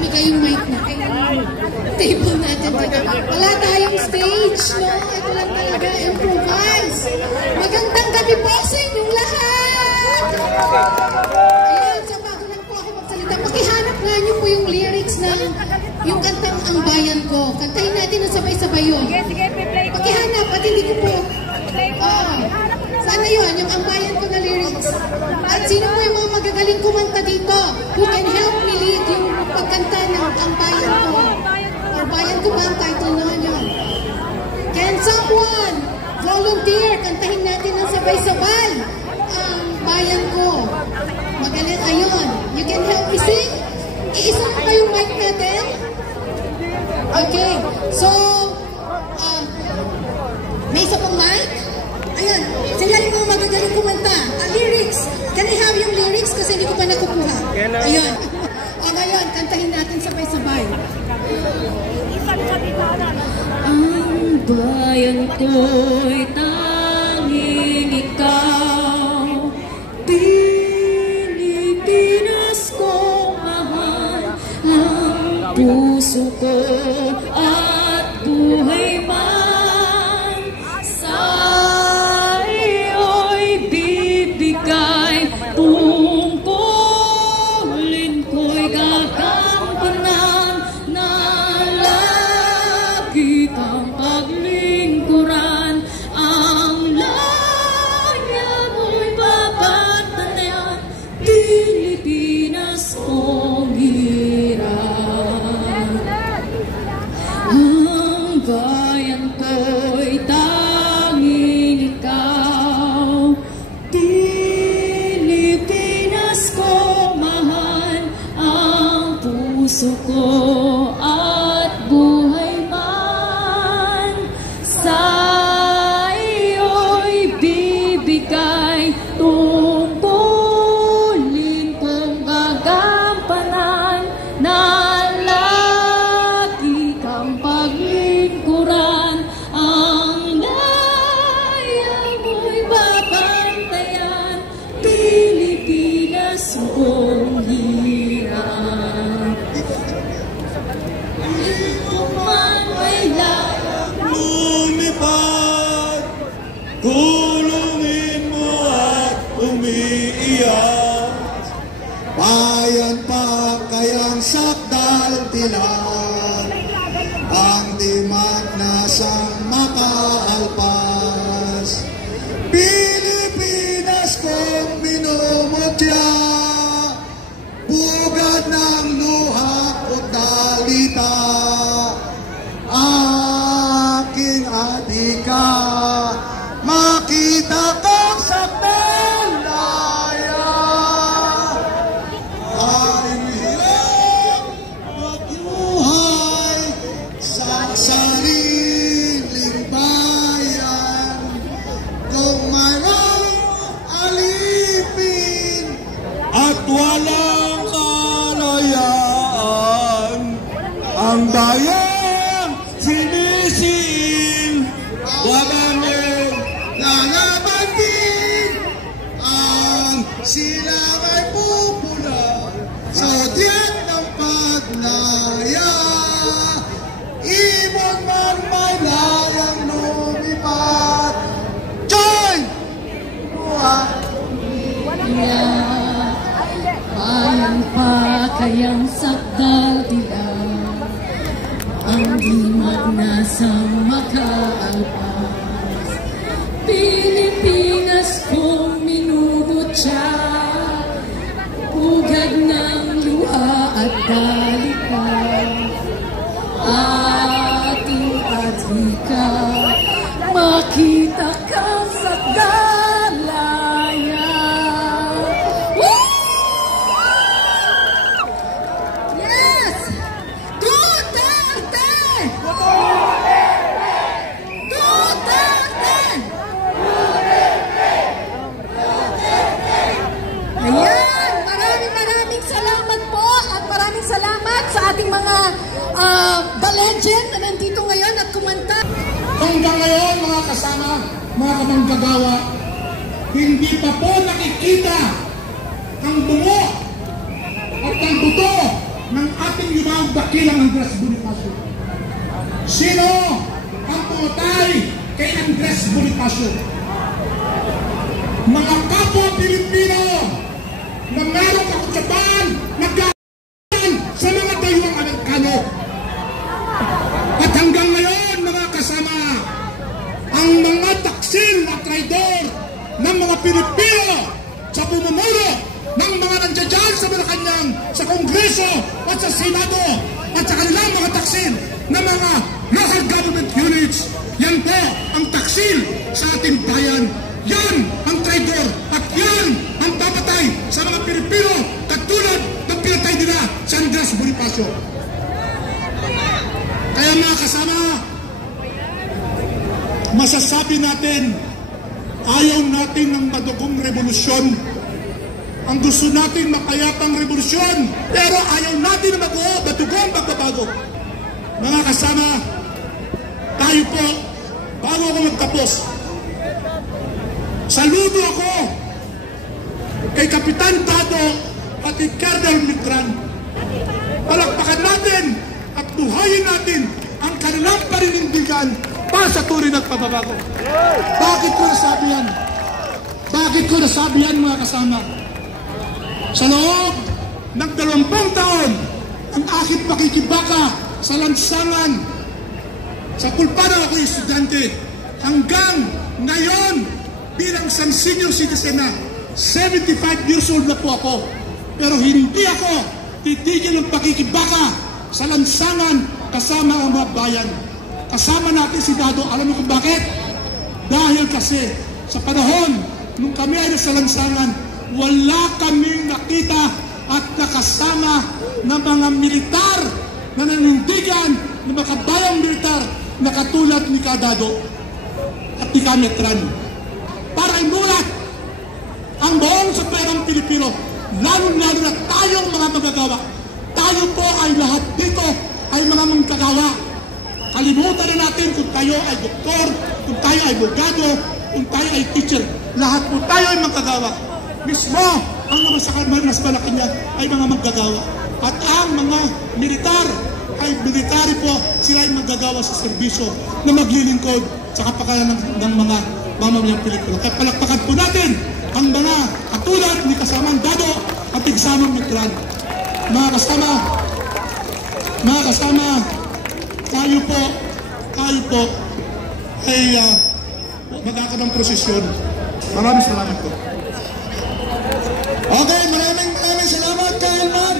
Umigay yung mic na table natin. Wala tayong stage, no? Ito lang talaga, improvise. Magandang gabi po sa inyong lahat! Ayan, so bago lang po ako magsalita, pakihanap nga niyo po yung lyrics ng yung kantang Ang Bayan Ko. Kantahin natin na sabay-sabay yun. Pakihanap at hindi ko po. Sana yun, yung Ang Bayan Ko na lyrics. At sino po yung mga magagaling kumanta dito who can help me lead yung pagkanta ng Ang Bayan Ko? Ang Bayan Ko ba ang title naman yun? Can someone volunteer? Kantahin natin ng sabay-sabay Ang Bayan Ko. Magaling, ayun. You can help me sing? Iisa pa kayong mic natin? Okay. So, may isa pang mic? Ayun. Sila yung mga magagaling kumanta. Lyrics. Can I have yung lyrics? Kasi hindi ko pa nakukuha. Ayun. O ngayon, kantahin natin sabay-sabay. Ang bayan ko'y tanging ikaw, Pilipinas ko mahal, ang puso ko at buhay man sa iyo'y bibigay, tungkulin ko'y gagampanan na lagi kang paglingkuran, ang laya mo'y babatayan, Pilipinas kong hirap. Ang bayan ko'y tanging ikaw, Pilipinas ko mahal, ang puso ko at buhay man sa iyo'y bibigay, tungkulin kong gagampanan na lagi kang paglingkuran, ang laya mo'y babantayan, Pilipinas kong hirap. Ito man may layang lumipad, kulungin mo at umiiyak. Bayan pa kayang sakdal dilag, ang dimag na sang makaalpas. Pilipinas kong minumutya, bugad ng luha o dalita, aking adika, makita kang sakdal laya. Ay hirap magbuhay sa sariling bayan, kung mayroong alipin at walang kalayaan, ang dayang sinisil, walang lalaban din, ang silang ay pupula sa tiyak ng paglaya. Ibon man may layang lumipat, join! Buhay! Bayan pa kayang sakdal dilag, ang dimag na sa makaalpas. Pilipinas kong minumutya, bugad ng luha at dalika, ating adhika, makita ka sa galaya. Yes! Duterte! Duterte! Ayan! Maraming salamat po at maraming salamat sa ating mga The Legend na nandito ngayon at kumanta. Hanggang ngayon mga kasama, mga kamanggagawa, hindi pa po nakikita ang bungo dakilang Andres Bonifacio? Sino ang pumatay kay Andres Bonifacio? Mga kapwa Pilipino na meron kakutsabaan nagkakutan sa mga dayuang Amerikano. At hanggang ngayon, mga kasama, ang mga taksil at traidor ng mga Pilipino sa pumumuno ng mga nandiyan sa Malacanang, sa Kongreso at sa Senado at sa kanilang mga taksil na mga local government units. Yan po ang taksil sa ating bayan. Yan ang traidor at yan ang papatay sa mga Pilipino katulad ng pinatay nila sa Andres Bonifacio. Kaya mga kasama, masasabi natin, ayaw natin ng madugong revolusyon. Ang gusto natin mapayapang revolusyon, pero ayaw natin na madugong pagbabago. Mga kasama, tayo po, bago ako magtapos, saludo ako kay Kapitan Tado at kay Colonel Mitran. Palakpakan natin at buhayin natin ang kanilang paninindigan para sa tunay ng pagbabago. Bakit ko nasabi yan? Bakit ko nasabi yan, mga kasama? Sa loob ng 20 taon, ang aking pakikibaka sa lansangan, sa kulpana ako estudyante, hanggang ngayon, bilang isang senior citizen na, 75 years old na po ako. Pero hindi ako titigil ng pakikibaka sa lansangan kasama ang mga bayan. Kasama natin si Dado. Alam mo kung bakit? Dahil kasi sa panahon nung kami ay nasa lansangan, wala kaming nakita at nakasama ng mga militar na nanindigan ng mga kabayang militar na katulad ni Kadado at ni Kametran. Para imulat ang buong sa perang Pilipino, lalo-lalo na tayong mga magagawa. Tayo po ay lahat dito ay mga manggagawa. Kalimutan na natin kung tayo ay doktor, kung tayo ay abogado, kung tayo ay teacher. Lahat po tayo ay manggagawa. Mismo, ang mga mas malaki niya ay mga manggagawa. At ang mga militar ay military po, sila ay manggagawa sa serbisyo na maglilingkod sa kapakanan ng mga mamamayang Pilipino. Kaya palakpakan po natin ang mga katulad ni kasamang Dado at kasamang Mitran. Mga kasama, tayo po ay magkakabang prosesyon. Maraming salamat po. Okay, maraming salamat, Kailman.